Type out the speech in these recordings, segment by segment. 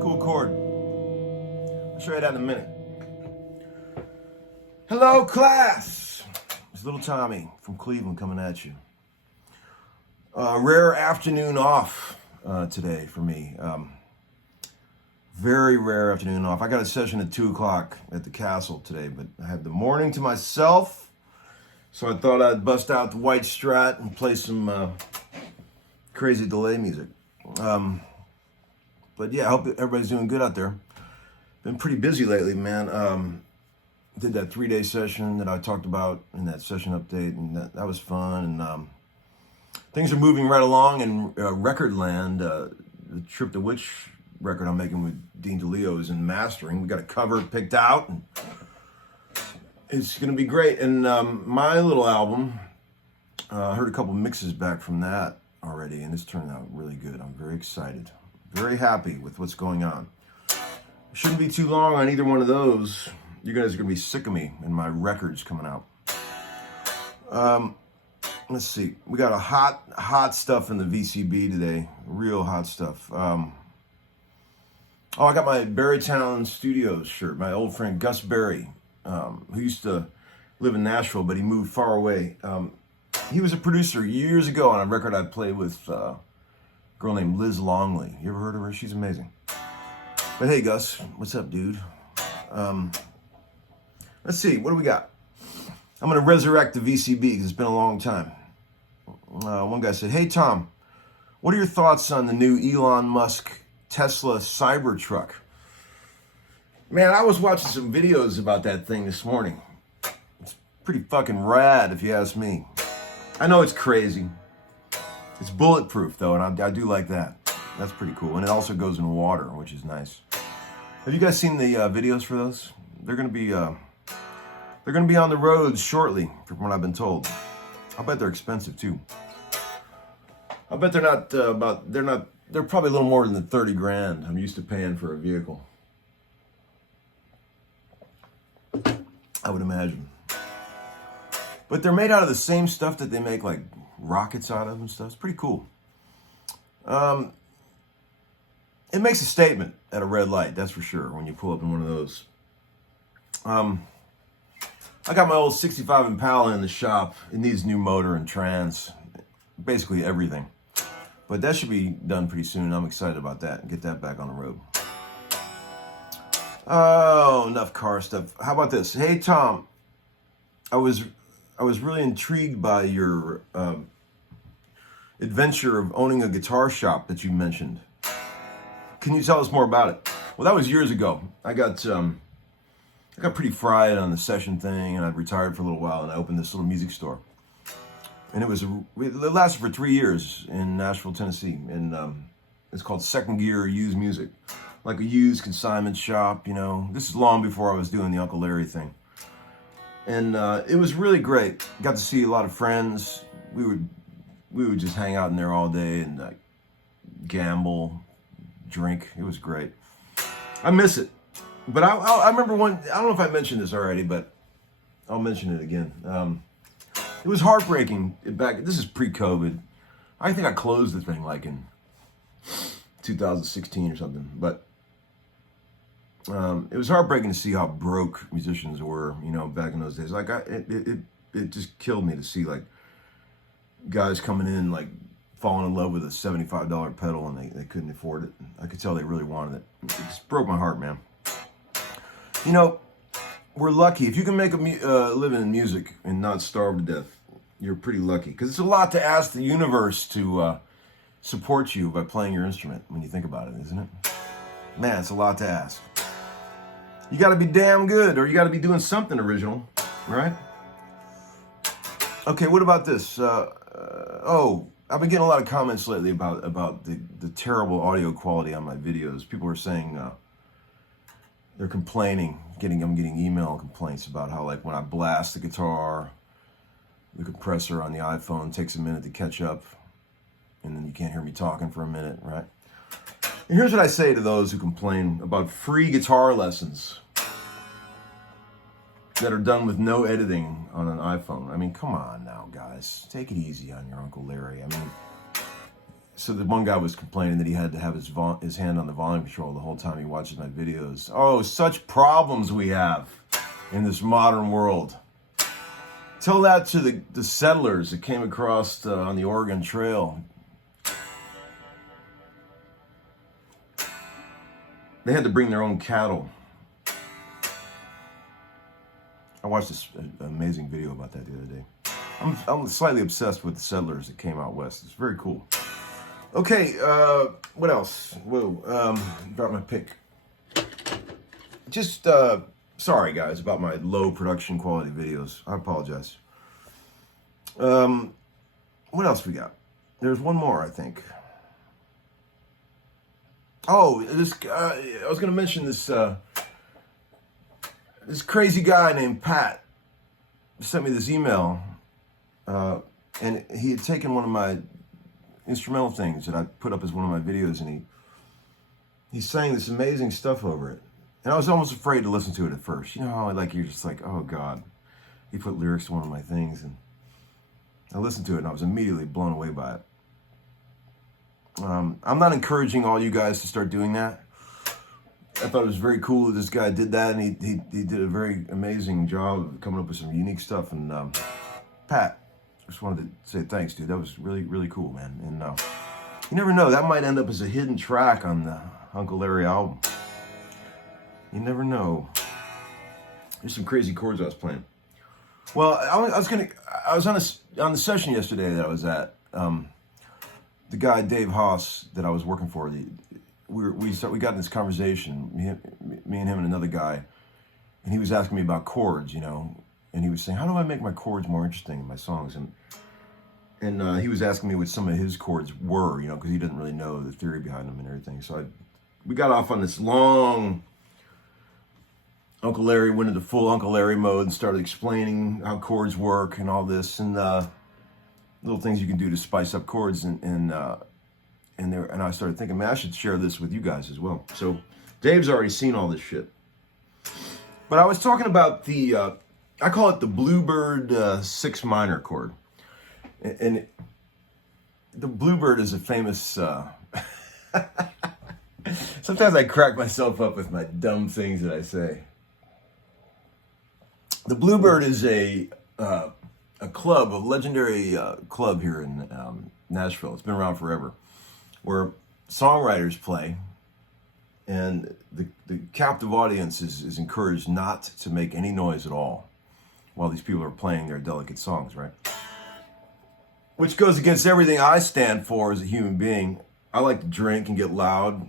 Cool chord. I'll show you that in a minute. Hello, class. It's little Tommy from Cleveland coming at you. Rare afternoon off today for me. Very rare afternoon off. I got a session at 2 o'clock at the castle today, but I had the morning to myself. So I thought I'd bust out the white Strat and play some crazy delay music. But yeah, I hope everybody's doing good out there. Been pretty busy lately, man. Did that 3-day session that I talked about in that session update, and that was fun. And things are moving right along in record land. The Trip the Witch record I'm making with Dean DeLeo is in mastering. We got a cover picked out, and it's gonna be great. And my little album, I heard a couple mixes back from that already, and it's turned out really good. I'm very excited, very happy with what's going on. Shouldn't be too long on either one of those. You guys are gonna be sick of me and my records coming out. Let's see, we got a hot stuff in the VCB today, real hot stuff. Oh, I got my Barrytown Studios shirt. My old friend Gus Berry, who used to live in Nashville, but he moved far away. He was a producer years ago on a record I played with a girl named Liz Longley. You ever heard of her? She's amazing. But hey, Gus, what's up, dude? Let's see, what do we got? I'm going to resurrect the VCB because it's been a long time. One guy said, hey, Tom, what are your thoughts on the new Elon Musk Tesla Cybertruck? Man, I was watching some videos about that thing this morning. It's pretty fucking rad, if you ask me. I know it's crazy. It's bulletproof, though, and I do like that. That's pretty cool. And it also goes in water, which is nice. Have you guys seen the videos for those? They're gonna be on the roads shortly, from what I've been told. I bet they're expensive too. I bet they're probably a little more than the 30 grand I'm used to paying for a vehicle. I would imagine. But they're made out of the same stuff that they make like rockets out of and stuff. It's pretty cool. It makes a statement at a red light, that's for sure, when you pull up in one of those. I got my old 65 Impala in the shop. It needs new motor and trans, basically everything. But that should be done pretty soon. I'm excited about that and get that back on the road. Oh, enough car stuff. How about this? Hey, Tom, I was really intrigued by your adventure of owning a guitar shop that you mentioned. Can you tell us more about it? Well, that was years ago. I got pretty fried on the session thing, and I retired for a little while, and I opened this little music store. And it lasted for 3 years in Nashville, Tennessee, and it's called Second Gear Used Music, like a used consignment shop. You know, this is long before I was doing the Uncle Larry thing, and it was really great. Got to see a lot of friends. We would just hang out in there all day and gamble, drink. It was great. I miss it. But I remember one, I don't know if I mentioned this already, but I'll mention it again. It was heartbreaking back, this is pre-COVID. I think I closed the thing like in 2016 or something, but it was heartbreaking to see how broke musicians were, you know, back in those days. Like, it just killed me to see, like, guys coming in, like, falling in love with a $75 pedal and they couldn't afford it. I could tell they really wanted it. It just broke my heart, man. You know, we're lucky. If you can make a living in music and not starve to death, you're pretty lucky. Because it's a lot to ask the universe to support you by playing your instrument, when you think about it, isn't it? Man, it's a lot to ask. You got to be damn good, or you got to be doing something original, right? Okay, what about this? Oh, I've been getting a lot of comments lately about the terrible audio quality on my videos. People are saying they're complaining. I'm getting email complaints about how, like, when I blast the guitar, the compressor on the iPhone takes a minute to catch up, and then you can't hear me talking for a minute, right? And here's what I say to those who complain about free guitar lessons that are done with no editing on an iPhone. I mean, come on now, guys. Take it easy on your Uncle Larry. I mean, so the one guy was complaining that he had to have his hand on the volume control the whole time he watches my videos. Oh, such problems we have in this modern world. Tell that to the settlers that came across on the Oregon Trail. They had to bring their own cattle. I watched this amazing video about that the other day. I'm slightly obsessed with the settlers that came out west. It's very cool. Okay, what else? Whoa, dropped my pick. Just, sorry guys about my low production quality videos. I apologize. What else we got? There's one more, I think. Oh, this I was going to mention this this crazy guy named Pat sent me this email, and he had taken one of my instrumental things that I put up as one of my videos, and he sang this amazing stuff over it. And I was almost afraid to listen to it at first. You know how, like, you're just like, oh God, he put lyrics to one of my things, and I listened to it and I was immediately blown away by it. I'm not encouraging all you guys to start doing that. I thought it was very cool that this guy did that, and he did a very amazing job of coming up with some unique stuff. And Pat, just wanted to say thanks, dude. That was really, really cool, man. And you never know, that might end up as a hidden track on the Uncle Larry album. You never know. There's some crazy chords I was playing. Well, I was on the session yesterday that I was at. The guy Dave Haas that I was working for, we got in this conversation, me and him and another guy, and he was asking me about chords, you know, and he was saying, how do I make my chords more interesting in my songs? And he was asking me what some of his chords were, you know, because he didn't really know the theory behind them and everything. So we got off on this long Uncle Larry, went into full Uncle Larry mode and started explaining how chords work and all this, and little things you can do to spice up chords, and I started thinking, man, I should share this with you guys as well. So Dave's already seen all this shit, but I was talking about I call it the Bluebird 6 minor chord, and the Bluebird is a famous. Sometimes I crack myself up with my dumb things that I say. The Bluebird is a legendary club here in Nashville. It's been around forever, where songwriters play, and the captive audience is encouraged not to make any noise at all while these people are playing their delicate songs, right? Which goes against everything I stand for as a human being. I like to drink and get loud,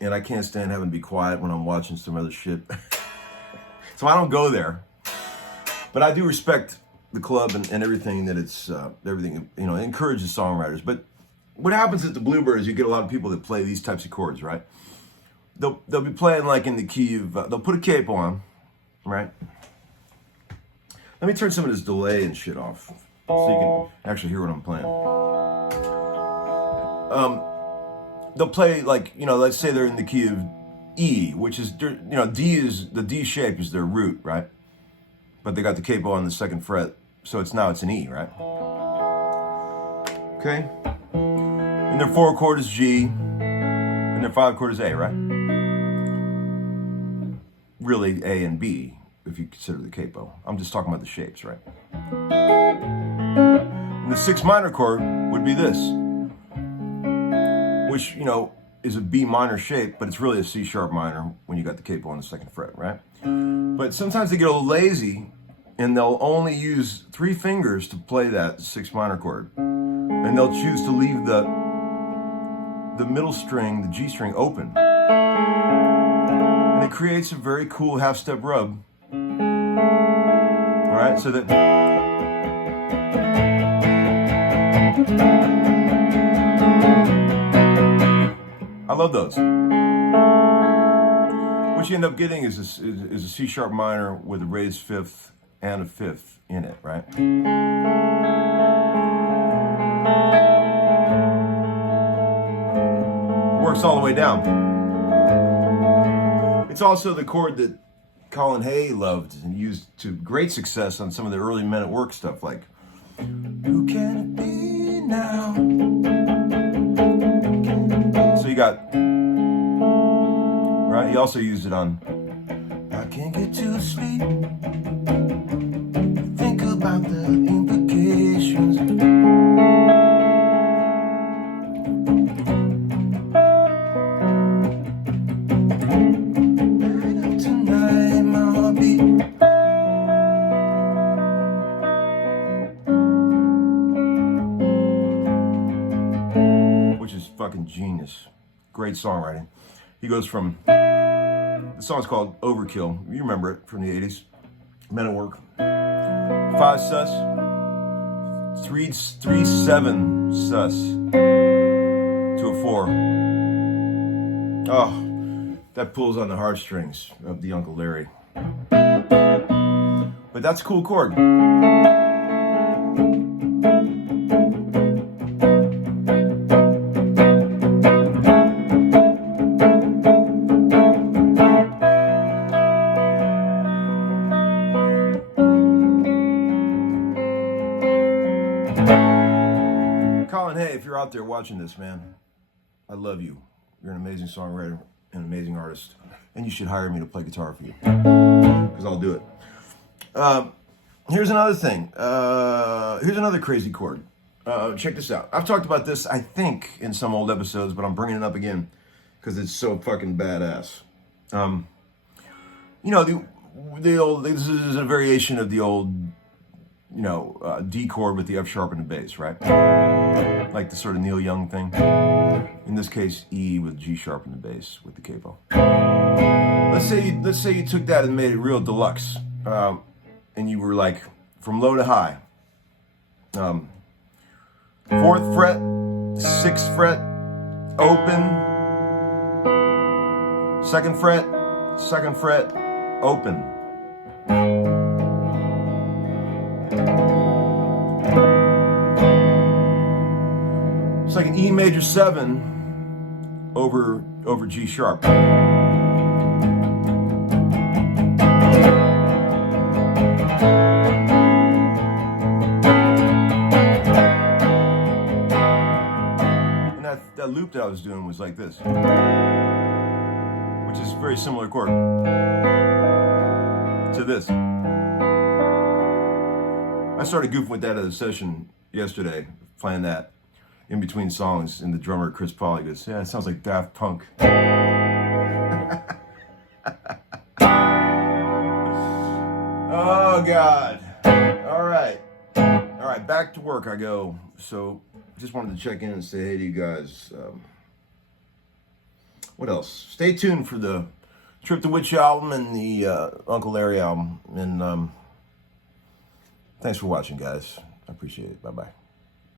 and I can't stand having to be quiet when I'm watching some other shit. So I don't go there. But I do respect the club and everything that everything, you know, it encourages songwriters. But what happens at the Bluebird is you get a lot of people that play these types of chords, right? They'll be playing like in the key of, they'll put a capo on, right? Let me turn some of this delay and shit off so you can actually hear what I'm playing. They'll play like, you know, let's say they're in the key of E, which is, you know, the D shape is their root, right? But they got the capo on the 2nd fret, so it's an E, right? Okay? And their 4 chord is G, and their 5 chord is A, right? Really A and B, if you consider the capo. I'm just talking about the shapes, right? And the 6 minor chord would be this, which, you know, is a B minor shape, but it's really a C sharp minor when you got the capo on the 2nd fret, right? But sometimes they get a little lazy and they'll only use 3 fingers to play that 6 minor chord. And they'll choose to leave the middle string, the G string, open. And it creates a very cool half-step rub. All right, so that... I love those. What you end up getting is a C sharp minor with a raised 5th and a 5th in it, right? Works all the way down. It's also the chord that Colin Hay loved and used to great success on some of the early Men at Work stuff, like Who Can It Be Now? So you got, right? He also used it on I Can't Get to Sleep, Think About the Implications. Fucking genius. Great songwriting. He goes from, the song's called Overkill. You remember it from the 80s. Men at Work. 5 sus. 3/7 sus. To a 4. Oh, that pulls on the heartstrings of the Uncle Larry. But that's a cool chord. Hey, if you're out there watching this, man, I love you. You're an amazing songwriter, an amazing artist, and you should hire me to play guitar for you, because I'll do it. Here's another thing. Here's another crazy chord. Check this out. I've talked about this, I think, in some old episodes, but I'm bringing it up again because it's so fucking badass. You know, the old. This is a variation of the old, you know, D chord with the F sharp and the bass, right? Like the sort of Neil Young thing. In this case, E with G sharp and the bass with the capo. Let's say you took that and made it real deluxe, and you were like from low to high. 4th fret, 6th fret, open. 2nd fret, open. It's like an E major 7 over G sharp. And that loop that I was doing was like this, which is a very similar chord to this. I started goofing with that at a session yesterday, playing that in between songs, and the drummer Chris Paul, he goes, "Yeah, it sounds like Daft Punk." Oh God. All right, back to work I go. So just wanted to check in and say hey to you guys. What else? Stay tuned for the Trip to Witch album and the Uncle Larry album, and thanks for watching, guys. I appreciate it. Bye-bye.